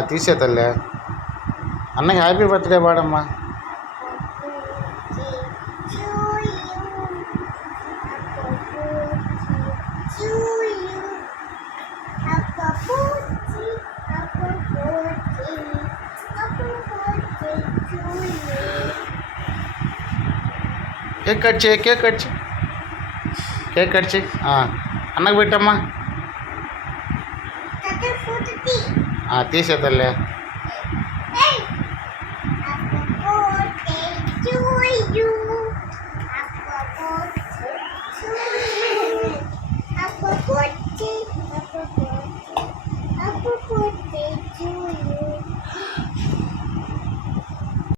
తీసే తల్లే. అన్నకి హ్యాపీ బర్త్డే పాడమ్మా. కేక్ కట్ చేయి, కేక్ కట్ చేయి, కేక్ కట్ చేయి. అన్నకు పెట్టమ్మా. తీసే తల్లే.